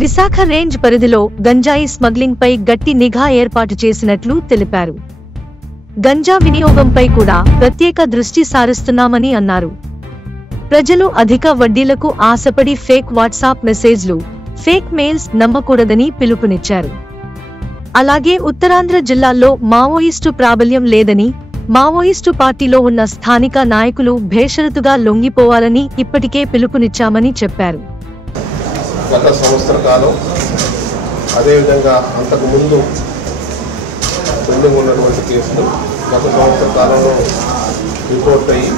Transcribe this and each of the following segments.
Visakha range పరిధిలో గంజాయి smuggling పై గట్టి నిఘా ఏర్పాటు చేసినట్లు తెలిపారు. గంజా వినియోగంపై కూడా ప్రత్యేక దృష్టి సారిస్తున్నామని అన్నారు. ప్రజలు అధిక వడ్డీలకు ఆశపడి ఫేక్ వాట్సాప్ మెసేజ్లు, ఫేక్ మెయిల్స్ నమ్మకూడదని పిలుపునిచ్చారు. అలాగే ఉత్తరాంధ్ర జిల్లాల్లో మావోయిస్టు ప్రాబల్యం లేదని, మావోయిస్టు పార్టీలో ఉన్న స్థానిక నాయకులు బేషరతుగా లొంగిపోవాలని ఇప్పటికే పిలుపునిచ్చామని చెప్పారు. గత సంవత్సర కాలం అదేవిధంగా అంతకుముందు పెండింగ్ ఉన్నటువంటి కేసులు గత సంవత్సర కాలంలో రిపోర్ట్ అయ్యి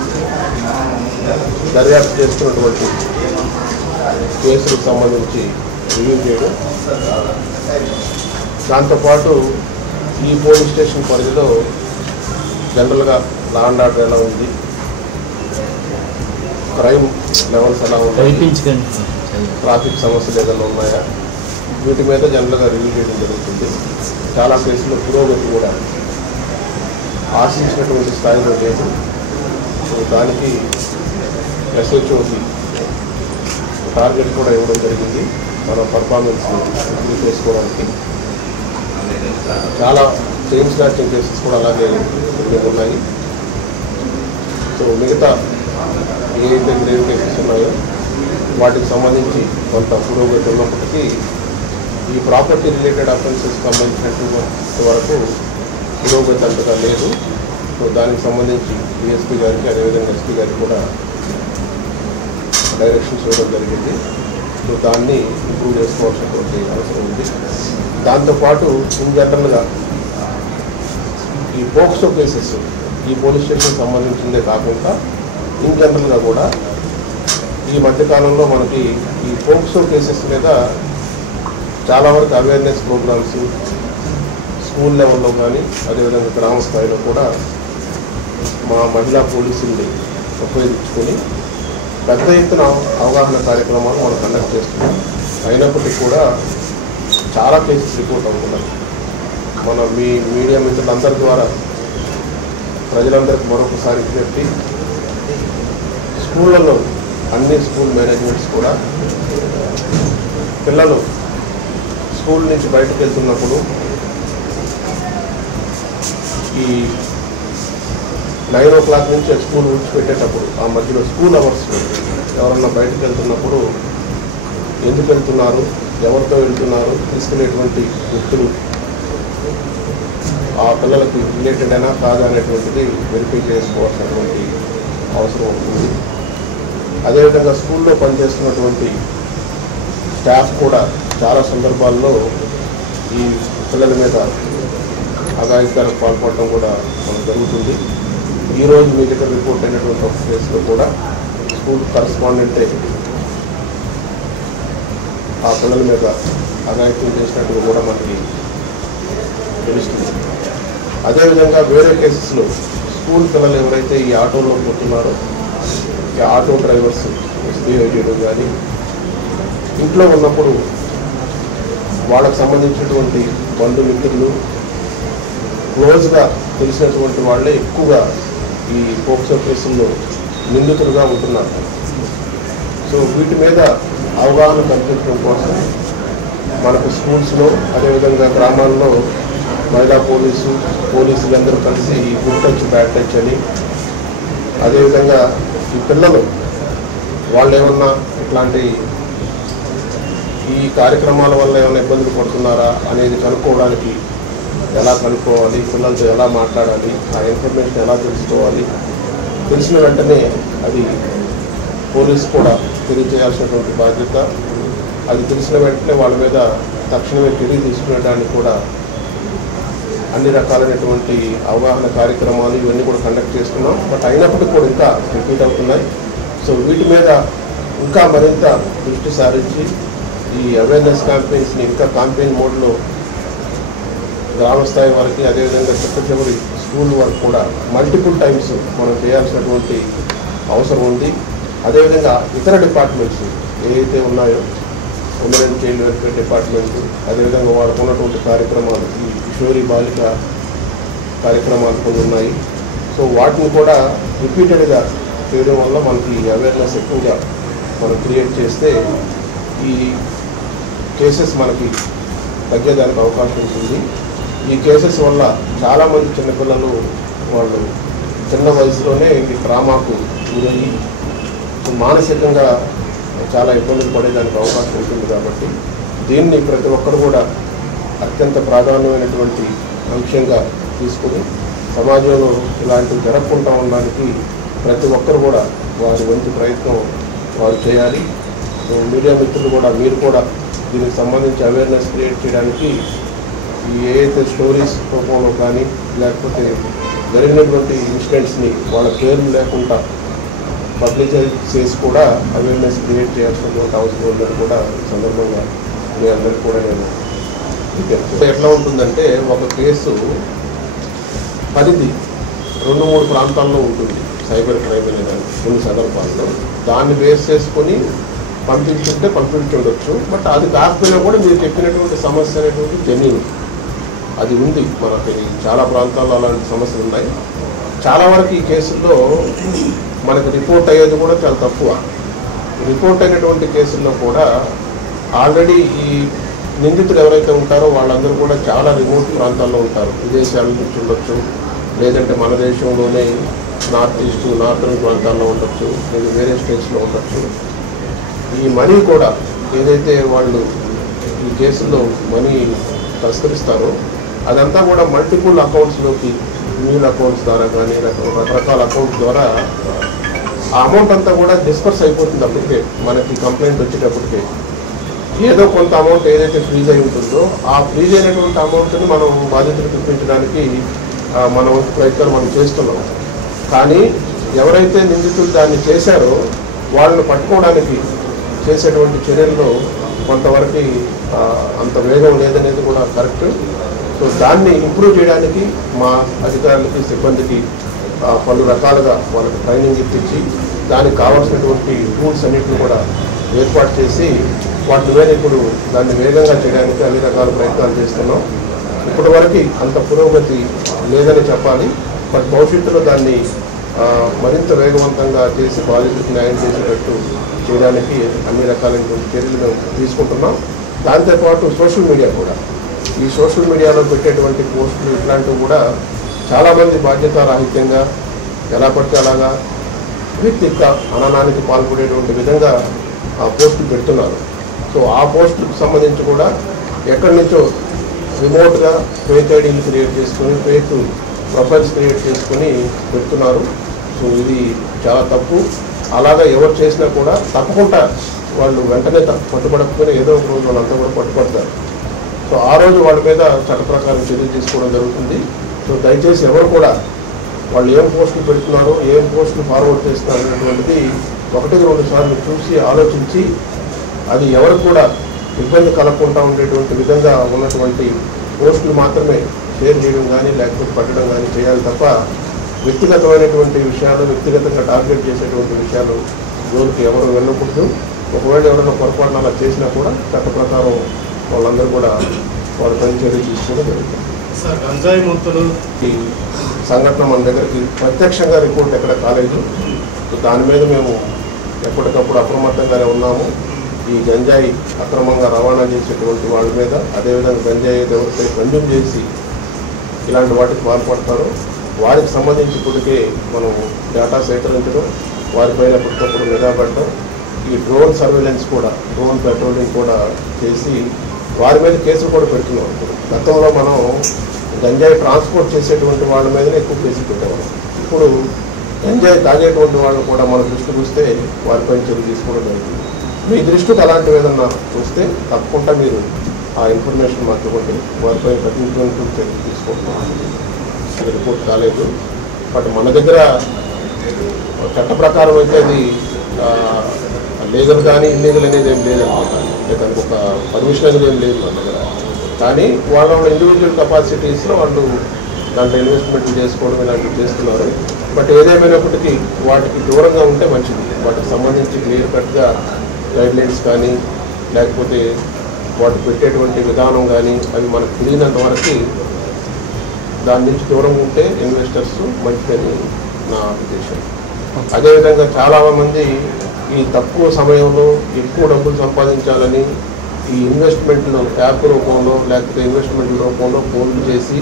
దర్యాప్తు చేస్తున్నటువంటి కేసులకు సంబంధించి రివ్యూ చేయడం, దాంతోపాటు ఈ పోలీస్ స్టేషన్ పరిధిలో జనరల్గా లా అండ్ ఆర్డర్ ఎలా ఉంది, క్రైమ్ లెవెల్స్ ఎలా ఉంటాయి, ట్రాఫిక్ సమస్యలు ఏదైనా ఉన్నాయా, వీటి మీద జనరల్గా రివ్యూ చేయడం జరుగుతుంది. చాలా కేసుల్లో పురోగతి కూడా ఆశించినటువంటి స్థాయిలో లేదు. దానికి ఎస్హెచ్ఓకి టార్గెట్ కూడా ఇవ్వడం జరిగింది మన పర్ఫార్మెన్స్ ఇంప్రూవ్ చేసుకోవడానికి. చాలా చైన్ స్నాచింగ్ కేసెస్ కూడా అలాగే ఉన్నాయి. సో మిగతా ఏదైతే గ్రేవ్ కేసెస్ ఉన్నాయో వాటికి సంబంధించి కొంత పురోగతి ఉన్నప్పటికీ ఈ ప్రాపర్టీ రిలేటెడ్ అఫెన్సెస్ సంబంధించినంత వరకు పురోగతి అంతగా లేదు. సో దానికి సంబంధించి డిఎస్పీ గారికి అదేవిధంగా ఎస్పీ గారికి కూడా డైరెక్షన్స్ ఇవ్వడం జరిగింది. సో దాన్ని ఇంప్రూవ్ చేసుకోవాల్సినటువంటి అవసరం ఉంది. దాంతోపాటు ఇన్ జనరల్గా ఈ పోక్సో కేసెస్ ఈ పోలీస్ స్టేషన్ సంబంధించిందే కాకుండా ఇన్ జనరల్గా కూడా ఈ మధ్యకాలంలో మనకి ఈ పోక్సో కేసెస్ మీద చాలా వరకు అవేర్నెస్ ప్రోగ్రామ్స్ స్కూల్ లెవెల్లో కానీ అదేవిధంగా గ్రామ స్థాయిలో కూడా మా మహిళా పోలీసుల్ని ఉపయోగించుకొని పెద్ద ఎత్తున అవగాహన కార్యక్రమాలు మనం కండక్ట్ చేస్తున్నాం. అయినప్పటికీ కూడా చాలా కేసెస్ రిపోర్ట్ అవుతున్నాయి. మన మీ మీడియా మిత్రులందరి ద్వారా ప్రజలందరికీ మరొకసారి విజ్ఞప్తి, స్కూళ్ళల్లో అన్ని స్కూల్ మేనేజ్మెంట్స్ కూడా పిల్లలు స్కూల్ నుంచి బయటకు వెళ్తున్నప్పుడు ఈ 9 o'clock నుంచి స్కూల్ విడిచిపెట్టేటప్పుడు ఆ మధ్యలో స్కూల్ అవర్స్ ఎవరన్నా బయటకు వెళ్తున్నప్పుడు ఎందుకు వెళ్తున్నారు, ఎవరితో వెళ్తున్నారు, తీసుకునేటువంటి వ్యక్తులు ఆ పిల్లలకి రిలేటెడ్ అయినా కాదా అనేటువంటిది వెరిఫై చేసుకోవాల్సినటువంటి అవసరం ఉంటుంది. అదేవిధంగా స్కూల్లో పనిచేస్తున్నటువంటి స్టాఫ్ కూడా చాలా సందర్భాల్లో ఈ పిల్లల మీద అఘాయిత్యాలకు పాల్పడటం కూడా మనకు జరుగుతుంది. ఈరోజు మీ దగ్గర రిపోర్ట్ అయినటువంటి ఒక కేసులో కూడా స్కూల్ కరస్పాండెంటే ఆ పిల్లల మీద అఘాయిత్యం చేసినట్టుగా కూడా మనకి తెలుస్తుంది. అదేవిధంగా వేరే కేసెస్లో స్కూల్ పిల్లలు ఎవరైతే ఈ ఆటోలో పోతున్నారో ఈ ఆటో డ్రైవర్స్ మిస్బిహేవ్ చేయడం కానీ, ఇంట్లో ఉన్నప్పుడు వాళ్ళకు సంబంధించినటువంటి బంధుమిత్రులు క్లోజ్గా తెలిసినటువంటి వాళ్ళే ఎక్కువగా ఈ పోక్సో కేసుల్లో నిందితులుగా ఉంటున్నారు. సో వీటి మీద అవగాహన కల్పించడం కోసం మనకు స్కూల్స్లో అదేవిధంగా గ్రామాల్లో మహిళా పోలీసులందరూ కలిసి గుడ్ టచ్ బ్యాడ్ టచ్ అని, అదేవిధంగా ఈ పిల్లలు వాళ్ళు ఏమన్నా ఇట్లాంటి ఈ కార్యక్రమాల వల్ల ఏమైనా ఇబ్బందులు పడుతున్నారా అనేది కనుక్కోవడానికి ఎలా కనుక్కోవాలి, పిల్లలతో ఎలా మాట్లాడాలి, ఆ ఇన్ఫర్మేషన్ ఎలా తెలుసుకోవాలి, తెలిసిన వెంటనే అది పోలీసు కూడా తెలియజేయాల్సినటువంటి బాధ్యత. అది తెలిసిన వెంటనే వాళ్ళ మీద తక్షణమే చర్య తీసుకునేదానికి కూడా అన్ని రకాలైనటువంటి అవగాహన కార్యక్రమాలు ఇవన్నీ కూడా కండక్ట్ చేస్తున్నాం. బట్ అయినప్పటికీ కూడా ఇంకా రిపీట్ అవుతున్నాయి. సో వీటి మీద ఇంకా మరింత దృష్టి సారించి ఈ అవేర్నెస్ క్యాంపెయిన్స్ని ఇంకా క్యాంపెయిన్ మోడ్లో గ్రామస్థాయి వరకు అదేవిధంగా చివరి స్కూల్ వరకు కూడా మల్టిపుల్ టైమ్స్ మనం చేయాల్సినటువంటి అవసరం ఉంది. అదేవిధంగా ఇతర డిపార్ట్మెంట్స్ ఏవైతే ఉన్నాయో women and child welfare department, అదేవిధంగా వాళ్ళకు ఉన్నటువంటి కార్యక్రమాలు ఈ కిషోరి బాలిక కార్యక్రమాలు కొన్ని ఉన్నాయి. సో వాటిని కూడా రిపీటెడ్గా చేయడం వల్ల మనకి అవేర్నెస్ ఎక్కువగా మనం క్రియేట్ చేస్తే ఈ కేసెస్ మనకి తగ్గేదానికి అవకాశం ఉంటుంది. ఈ కేసెస్ వల్ల చాలామంది చిన్నపిల్లలు వాళ్ళు చిన్న వయసులోనే ఈ ట్రామాకు గురయ్యి మానసికంగా చాలా ఇబ్బందులు పడేదానికి అవకాశం ఉంటుంది. కాబట్టి దీన్ని ప్రతి ఒక్కరు కూడా అత్యంత ప్రాధాన్యమైనటువంటి అంశంగా తీసుకుని సమాజంలో ఇలాంటివి జరగకుండా ఉండడానికి ప్రతి ఒక్కరు కూడా వారి వంతు ప్రయత్నం వారు చేయాలి. మీడియా మిత్రులు కూడా మీరు కూడా దీనికి సంబంధించి అవేర్నెస్ క్రియేట్ చేయడానికి ఈ ఏదైతే స్టోరీస్ రూపంలో కానీ లేకపోతే జరిగినటువంటి ఇన్సిడెంట్స్ని వాళ్ళ పేర్లు లేకుండా పబ్లిసైజ్ చేసి కూడా అవేర్నెస్ క్రియేట్ చేయాల్సినటువంటి అవసరం ఉందని కూడా ఈ సందర్భంగా మీ అందరికీ కూడా నేను ఎట్లా ఉంటుందంటే ఒక కేసు పరిధి 2-3 ప్రాంతాల్లో ఉంటుంది. సైబర్ క్రైమ్ అనేదాన్ని కొన్ని సందర్భాల్లో దాన్ని బేస్ చేసుకొని పంపించుండొచ్చు. బట్ అది కాకపోయినా కూడా మీరు చెప్పినటువంటి సమస్య అనేటువంటి జెన్యూన్ అది ఉంది. మనకి చాలా ప్రాంతాల్లో అలాంటి సమస్యలు ఉన్నాయి. చాలా వరకు ఈ కేసుల్లో మనకు రిపోర్ట్ అయ్యేది కూడా చాలా తక్కువ. రిపోర్ట్ అయినటువంటి కేసుల్లో కూడా ఆల్రెడీ ఈ నిందితులు ఎవరైతే ఉంటారో వాళ్ళందరూ కూడా చాలా రిమోట్ ప్రాంతాల్లో ఉంటారు. విదేశాల నుంచి ఉండొచ్చు, లేదంటే మన దేశంలోనే నార్థర్న్ ప్రాంతాల్లో ఉండొచ్చు, లేదా వేరే స్టేట్స్లో ఉండొచ్చు. ఈ మనీ కూడా ఏదైతే వాళ్ళు ఈ కేసుల్లో మనీ తస్కరిస్తారో అదంతా కూడా మల్టిపుల్ అకౌంట్స్లోకి న్యూల్ అకౌంట్స్ ద్వారా కానీ రకరకాల అకౌంట్స్ ద్వారా ఆ అమౌంట్ అంతా కూడా డిస్పర్స్ అయిపోతుంది. అప్పటికే మనకి కంప్లైంట్ వచ్చేటప్పటికే ఏదో కొంత అమౌంట్ ఏదైతే ఫ్రీజ్ అయి ఉంటుందో ఆ ఫ్రీజ్ అయినటువంటి అమౌంట్ని మనం బాధ్యతలు చూపించడానికి మనం ప్రయత్నం మనం చేస్తున్నాం. కానీ ఎవరైతే నిందితులు దాన్ని చేశారో వాళ్ళని పట్టుకోవడానికి చేసేటువంటి చర్యల్లో కొంతవరకు అంత వేగం లేదనేది కూడా కరెక్ట్. సో దాన్ని ఇంప్రూవ్ చేయడానికి మా అధికారులకి సిబ్బందికి పలు రకాలుగా వాళ్ళకి ట్రైనింగ్ ఇప్పించి దానికి కావాల్సినటువంటి టూల్స్ అన్నింటినీ కూడా ఏర్పాటు చేసి వాటి మీద ఇప్పుడు దాన్ని వేగంగా చేయడానికి అన్ని రకాల ప్రయత్నాలు చేస్తున్నాం. ఇప్పటి వరకు అంత పురోగతి లేదని చెప్పాలి. బట్ భవిష్యత్తులో దాన్ని మరింత వేగవంతంగా చేసి బాధితులకు న్యాయం చేసేటట్టు చేయడానికి అన్ని రకాలైనటువంటి చర్యలు తీసుకుంటున్నాం. దాంతోపాటు సోషల్ మీడియా కూడా ఈ సోషల్ మీడియాలో పెట్టేటువంటి పోస్టులు ఇట్లాంటివి కూడా చాలామంది బాధ్యతారాహిత్యంగా ఎలా పడితే అలాగా వ్యక్తిగత హననానికి పాల్పడేటువంటి విధంగా ఆ పోస్టులు పెడుతున్నారు. సో ఆ పోస్టులకు సంబంధించి కూడా ఎక్కడి నుంచో రిమోట్గా ఫేక్ ఐడీలు క్రియేట్ చేసుకొని ఫేక్ ప్రొఫైల్స్ క్రియేట్ చేసుకొని పెడుతున్నారు. సో ఇది చాలా తప్పు. అలాగా ఎవరు చేసినా కూడా తప్పకుండా వాళ్ళు వెంటనే పట్టుబడకపోయినా ఏదో ఒక రోజు వాళ్ళంతా కూడా పట్టుబడతారు. సో ఆ రోజు వాళ్ళ మీద చట్ట ప్రకారం చర్యలు తీసుకోవడం జరుగుతుంది. సో దయచేసి ఎవరు కూడా వాళ్ళు ఏం పోస్టులు పెడుతున్నారో ఏం పోస్టులు ఫార్వర్డ్ చేస్తున్నారు అనేటువంటిది 1-2 సార్లు చూసి ఆలోచించి అది ఎవరు కూడా ఇబ్బంది కలగకుండా ఉండేటువంటి విధంగా ఉన్నటువంటి పోస్టులు మాత్రమే షేర్ చేయడం కానీ లేకపోతే పట్టడం కానీ చేయాలి తప్ప వ్యక్తిగతమైనటువంటి విషయాలు వ్యక్తిగతంగా టార్గెట్ చేసేటువంటి విషయాలు జోలికి ఎవరు వెళ్ళకూడదు. ఒకవేళ ఎవరైనా పొరపాటున అలా చేసినా కూడా చట్ట ప్రకారం వాళ్ళందరూ కూడా వాళ్ళ పని చర్యలు తీసుకోవడం జరుగుతుంది. సార్ గంజాయి ముత్తులు ఈ సంఘటన మన దగ్గరికి ప్రత్యక్షంగా రిపోర్ట్ ఎక్కడ కాలేదు. దాని మీద మేము ఎప్పటికప్పుడు అప్రమత్తంగానే ఉన్నాము. ఈ గంజాయి అక్రమంగా రవాణా చేసేటువంటి వాళ్ళ మీద అదేవిధంగా గంజాయి ఎవరిపై కన్జ్యూమ్ చేసి ఇలాంటి వాటికి పాల్పడతారో వారికి సంబంధించి ఇప్పటికే మనం డేటా సేకరించడం, వారిపైన ఎప్పటికప్పుడు నిఘా పెట్టడం, ఈ డ్రోన్ సర్వేలెన్స్ కూడా డ్రోన్ పెట్రోలింగ్ కూడా చేసి వారి మీద కేసులు కూడా పెడుతున్నాం. గతంలో మనం గంజాయి ట్రాన్స్పోర్ట్ చేసేటువంటి వాళ్ళ మీదనే ఎక్కువ కేసులు పెట్టేవాళ్ళం. ఇప్పుడు గంజాయి తాగేటువంటి వాళ్ళు కూడా మన దృష్టికి వస్తే వారిపై చర్య తీసుకోవడం జరుగుతుంది. మీ దృష్టికి అలాంటివి ఏదన్నా వస్తే తప్పకుండా మీరు ఆ ఇన్ఫర్మేషన్ మాకు ఇవ్వండి. వారిపై కఠినటువంటి చర్యలు తీసుకుంటున్నాం. రిపోర్ట్ కాలేదు. బట్ మన దగ్గర చట్ట ప్రకారం అయితే అది లీగల్ కానీ ఇల్లీగల్ అనేది ఏం లేదన్నమాట. దానికి ఒక పర్మిషన్ అనేది ఏం లేదు మన దగ్గర. కానీ వాళ్ళ ఇండివిజువల్ కెపాసిటీస్లో వాళ్ళు దాంట్లో ఇన్వెస్ట్మెంట్ చేసుకోవడం ఇలాంటివి చేస్తున్నారు. బట్ ఏదేమైనప్పటికీ వాటికి దూరంగా ఉంటే మంచిది. వాటికి సంబంధించి క్లియర్ కట్గా గైడ్లైన్స్ కానీ లేకపోతే వాటి పెట్టేటువంటి విధానం కానీ అవి మనకు తెలియనంత వరకు దాని నుంచి దూరంగా ఉంటే ఇన్వెస్టర్స్ మంచిదని నా ఉద్దేశం. అదేవిధంగా చాలామంది ఈ తక్కువ సమయంలో ఎక్కువ డబ్బులు సంపాదించాలని ఈ ఇన్వెస్ట్మెంట్లో యాప్ రూపంలో లేకపోతే ఇన్వెస్ట్మెంట్ రూపంలో ఫోన్లు చేసి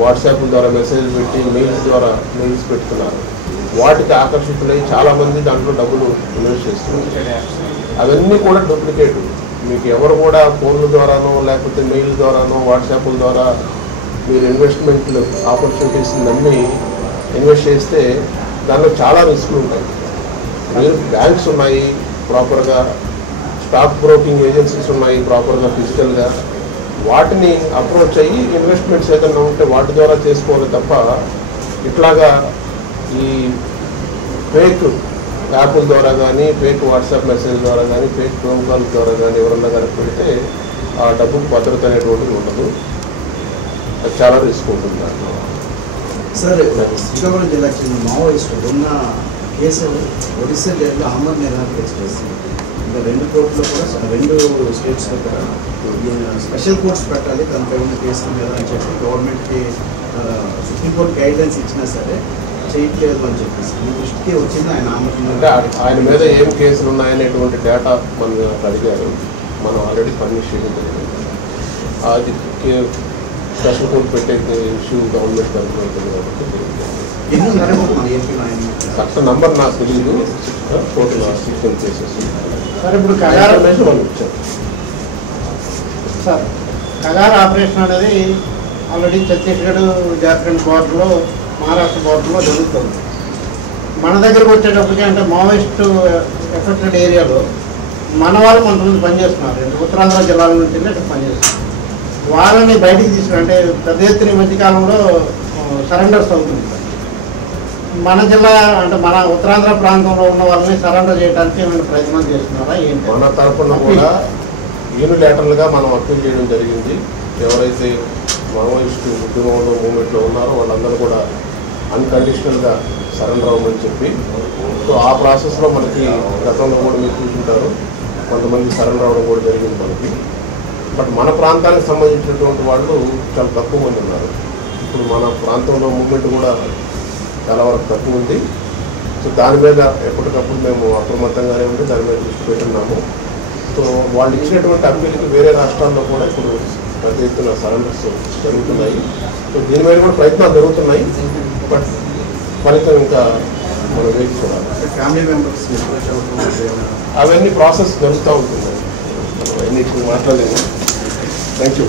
వాట్సాప్ ద్వారా మెసేజ్ పెట్టి మెయిల్స్ పెడుతున్నారు. వాటికి ఆకర్షితులై చాలామంది దాంట్లో డబ్బులు ఇన్వెస్ట్ చేస్తున్నారు. అవన్నీ కూడా డూప్లికేట్. మీకు ఎవరు కూడా ఫోన్ల ద్వారానో లేకపోతే మెయిల్ ద్వారానో వాట్సాప్ల ద్వారా మీరు ఇన్వెస్ట్మెంట్లు ఆపర్చునిటీస్ నమ్మి ఇన్వెస్ట్ చేస్తే దానిలో చాలా రిస్కులు ఉంటాయి. మీరు బ్యాంక్స్ ఉన్నాయి, ప్రాపర్గా స్టాక్ బ్రోకింగ్ ఏజెన్సీస్ ఉన్నాయి, ప్రాపర్గా ఫిజికల్గా వాటిని అప్రోచ్ అయ్యి ఇన్వెస్ట్మెంట్స్ ఏదైనా ఉంటే వాటి ద్వారా చేసుకోవాలి తప్ప ఇట్లాగా ఈ ఫేక్ యాప్ల ద్వారా కానీ ఫేక్ వాట్సాప్ మెసేజ్ ద్వారా కానీ ఫేక్ ఫోన్ కాల్ ద్వారా కానీ ఎవరన్నా కనుక పెడితే ఆ డబ్బుకు భద్రత అనేటువంటిది ఉండదు. అది చాలా రిస్క్ ఉంటుంది. సార్, శ్రీకాకుళం జిల్లాకి చెందిన మావోయిస్టులు ఉన్న కేసు ఒడిశా జైల్లో అహ్మద్ నిరాహార కేసు చేస్తుంది. ఇంకా 2 కోర్టులో కూడా 2 స్టేట్స్ దగ్గర స్పెషల్ కోర్ట్స్ పెట్టాలి దానిపై ఉన్న కేసుల మీద అని చెప్పి గవర్నమెంట్కి సుప్రీంకోర్టు గైడ్లైన్స్ ఇచ్చినా సరే చేయట్లేదు అని చెప్పేసి మీ దృష్టికి వచ్చింది. ఆయన మీద ఏం కేసులు ఉన్నాయనేటువంటి డేటా మనం అడిగారు. మనం ఆల్రెడీ పర్మిషన్ చేయడం జరిగింది. అది స్పెషల్ కోర్టు పెట్టే ఇష్యూ గవర్నమెంట్ తరఫున ఉంటుంది కాబట్టి కరెక్ట్ నంబర్ నాకు తెలియదు. కోర్టులో సిస్టమ్ చేసేసి సార్, ఇప్పుడు కగార్ ఆపరేషన్ అనేది ఆల్రెడీ ఛత్తీస్గఢ్ జార్ఖండ్ బోర్డర్లో మహారాష్ట్ర బోర్డర్లో జరుగుతుంది. మన దగ్గరకు వచ్చేటప్పటికి అంటే మావోయిస్ట్ ఎఫెక్టెడ్ ఏరియాలో మన వాళ్ళు కొంతమంది పనిచేస్తున్నారు. ఉత్తరాంధ్ర జిల్లాల నుంచి అక్కడ పనిచేస్తున్నారు. వాళ్ళని బయటికి తీసుకుని అంటే పెద్ద ఎత్తున ఈ మధ్యకాలంలో సరెండర్స్ అవుతుంది. మన జిల్లా అంటే మన ఉత్తరాంధ్ర ప్రాంతంలో ఉన్న వాళ్ళని సరెండర్ చేయడానికి ఏమైనా ప్రయత్నం చేస్తున్నారా ఏంటి? మన తరఫున కూడా యూనిలేటరల్గా మనం అప్పీల్ చేయడం జరిగింది. ఎవరైతే మావోయిస్టు ఉద్యమంలో మూవ్మెంట్లో ఉన్నారో వాళ్ళందరూ కూడా అన్కండిషనల్గా సరెండర్ అవ్వమని చెప్పి, సో ఆ ప్రాసెస్లో మనకి గతంలో కూడా మీరు చూసుకుంటారు కొంతమంది సరెండర్ అవ్వడం కూడా జరిగింది మనకి. బట్ మన ప్రాంతానికి సంబంధించినటువంటి వాళ్ళు చాలా తక్కువ మంది ఉన్నారు. ఇప్పుడు మన ప్రాంతంలో మూవ్మెంట్ కూడా చాలా వరకు తక్కువ ఉంది. సో దాని మీద ఎప్పటికప్పుడు మేము అప్రమత్తంగానే ఉండి దాని మీద దృష్టి పెట్టున్నాము. సో వాళ్ళు ఇచ్చినటువంటి అప్పీల్కి వేరే రాష్ట్రాల్లో కూడా ఇప్పుడు పెద్ద ఎత్తున సరెండర్స్ జరుగుతున్నాయి. సో దీని మీద కూడా ప్రయత్నాలు జరుగుతున్నాయి. బట్ ఫలితం ఇంకా మనం వేచి చూడాలి. ఫ్యామిలీ మెంబర్స్ అవన్నీ ప్రాసెస్ జరుగుతూ ఉంటుంది. అవన్నీ ఇప్పుడు మాట్లాడలేదు. Thank you.